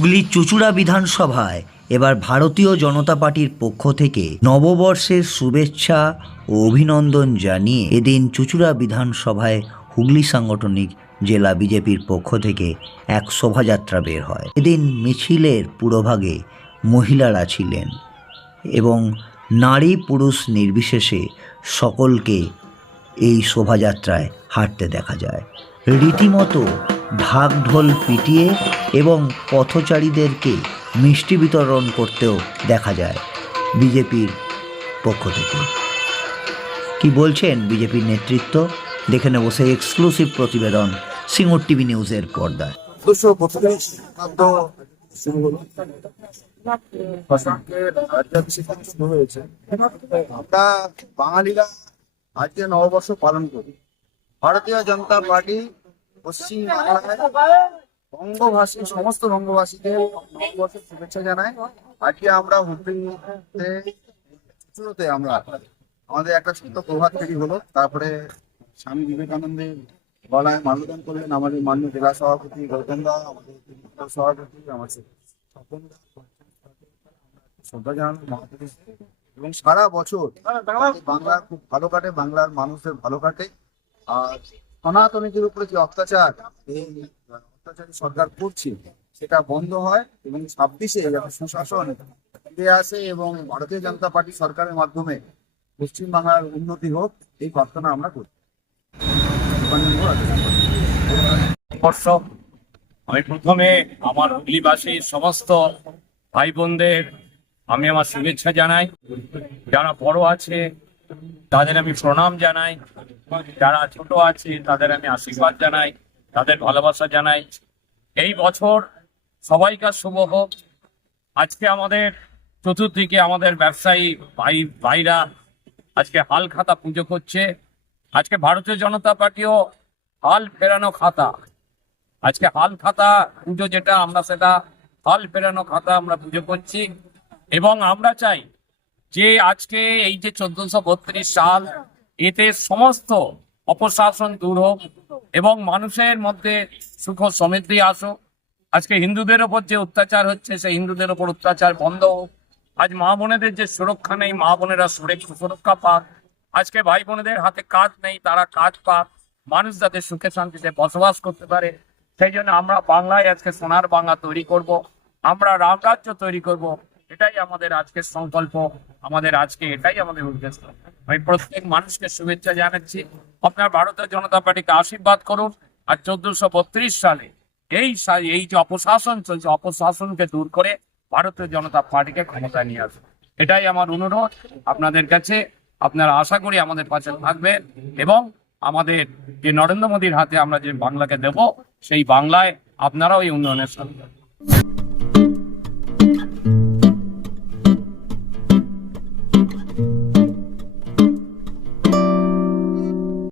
হুগলির চুঁচুড়া বিধানসভায় এবার ভারতীয় জনতা পার্টির পক্ষ থেকে নববর্ষের শুভেচ্ছা ও অভিনন্দন জানিয়ে এদিন চুঁচুড়া বিধানসভায় হুগলি সাংগঠনিক জেলা বিজেপির পক্ষ থেকে এক শোভাযাত্রা বের হয়। এদিন মিছিলের পুরোভাগে মহিলারা ছিলেন এবং নারী পুরুষ নির্বিশেষে সকলকে এই শোভাযাত্রায় হাঁটতে দেখা যায়। রীতিমতো ঢাক ঢোল পিটিয়ে এবং পথচারীদেরকে মিষ্টি বিতরণ করতেও দেখা যায় বিজেপির পক্ষ থেকে। কি বলছেন বিজেপির নেতৃত্ব, দেখে নেব সেই এক্সক্লুসিভ প্রতিবেদন সিঙ্গুর টিভি নিউজের পর্দায়। আমরা বাঙালিরা আজকে নববর্ষ পালন করি। ভারতীয় জনতা পার্টি পশ্চিম বাংলায় বঙ্গভাষী সমস্ত বঙ্গবাসীকে নববর্ষের শুভেচ্ছা জানাই। আজকে আমরা হুগলিতে আমরা আমাদের একটা ছোট্ট প্রভাত ফেরি হলো, তারপরে স্বামী বিবেকানন্দের গলায় মাল্যদান করলেন আমাদের মাননীয় জেলা সভাপতি গৌতম দা, আমাদের সভাপতি আমাদের শ্রদ্ধা জানানো এবং সারা বছর বাংলা খুব ভালো কাটে, বাংলার মানুষের ভালো কাটে। আর সনাতনীদের উপরে যে অত্যাচার এই অত্যাচারী সরকার করছে সেটা বন্ধ হয় এবং 26-এ সুশাসন ফিরে আসে এবং ভারতীয় জনতা পার্টি সরকারের মাধ্যমে পশ্চিমবাংলার উন্নতি হোক, এই প্রার্থনা আমরা করি। আমি প্রথমে আমার হুগলিবাসী সমস্ত ভাই বোনদের আমি আমার শুভেচ্ছা জানাই। যারা বড় আছে তাদের আমি প্রণাম জানাই, যারা ছোট আছে তাদের আমি আশীর্বাদ জানাই, তাদের ভালোবাসা জানাই। এই বছর সবাইকার শুভ হোক। আজকে আমাদের চতুর্দিকে আমাদের ব্যবসায়ী ভাইরা আজকে হাল খাতা পুজো করছে। আজকে ভারতীয় জনতা পার্টিও হাল ফেরানো খাতা, আজকে হাল খাতা পুজো যেটা আমরা সেটা হাল ফেরানো খাতা আমরা পুজো করছি। এবং আমরা চাই যে আজকে এই যে 1432 সাল, এতে সমস্ত অপশাসন দূর হোক এবং মানুষের মধ্যে সুখ সমৃদ্ধি আসুক। আজকে হিন্দুদের ওপর যে অত্যাচার হচ্ছে সেই হিন্দুদের ওপর অত্যাচার বন্ধ হোক। আজ মা বোনেদের যে সুরক্ষা নেই, মা বোনেরা সুরক্ষা পাক। আজকে ভাই বোনেদের হাতে কাজ নেই, তারা কাজ পাক। মানুষ যাতে সুখে শান্তিতে বসবাস করতে পারে, সেই জন্য আমরা বাংলায় আজকে সোনার বাংলা তৈরি করব, আমরা রামরাজ্য তৈরি করব। এটাই আমাদের আজকের সংকল্প, আমাদের আজকে এটাই আমাদের উদ্দেশ্য। আমি প্রত্যেক মানুষকে শুভেচ্ছা জানাচ্ছি। আপনার ভারতীয় জনতা পার্টিকে আশীর্বাদ করুন। আর 1432 সালে এই যে অপশাসন চলছে, অপশাসনকে দূর করে ভারতীয় জনতা পার্টিকে ক্ষমতায় নিয়ে আসুন, এটাই আমার অনুরোধ আপনাদের কাছে। আপনারা আশা করি আমাদের পাশে থাকবেন এবং আমাদের যে নরেন্দ্র মোদীর হাতে আমরা যে বাংলাকে দেব, সেই বাংলায় আপনারাও এই উন্নয়নের সাথে